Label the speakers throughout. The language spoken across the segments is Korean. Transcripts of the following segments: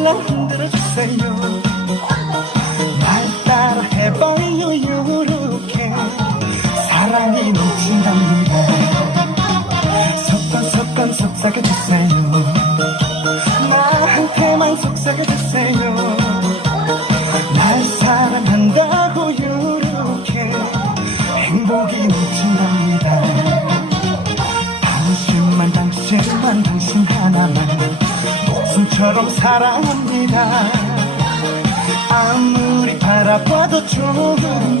Speaker 1: 살랑살랑 흔들어주세요. 날 따라 해봐요 요렇게. 사랑이 넘친답니다. 속건속건 속삭여주세요. 나한테만 속삭여주세요. 날 사랑한다고 요렇게. 행복이 넘친답니다. 당신만 당신만 당신 하나만. 목 숨처럼 사랑합니다. 아무리 바라봐도 좋은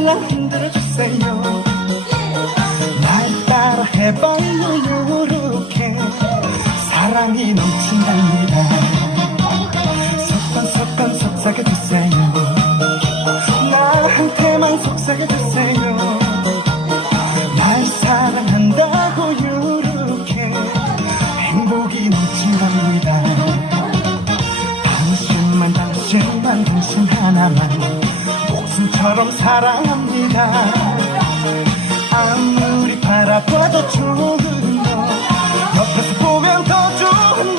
Speaker 1: 살랑살랑 흔들어주세요. 날 따라 해봐요 요렇게. 사랑이 넘친답니다. 속건 속건 속삭여 주세요. 나한테만 속삭여 주세요. 날 사랑한다고 요렇게. 행복이 넘친답니다. 당신만 당신만 당신 하나만 짐승처럼 사랑합니다. 아무리 바라봐도 좋은 너 옆에서 보면 더 좋은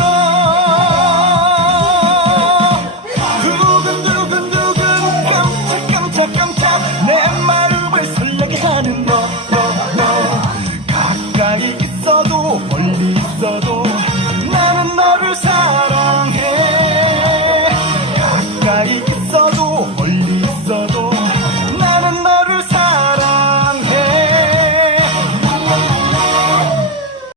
Speaker 1: 너너너 너. 가까이 있어도 멀리 있어도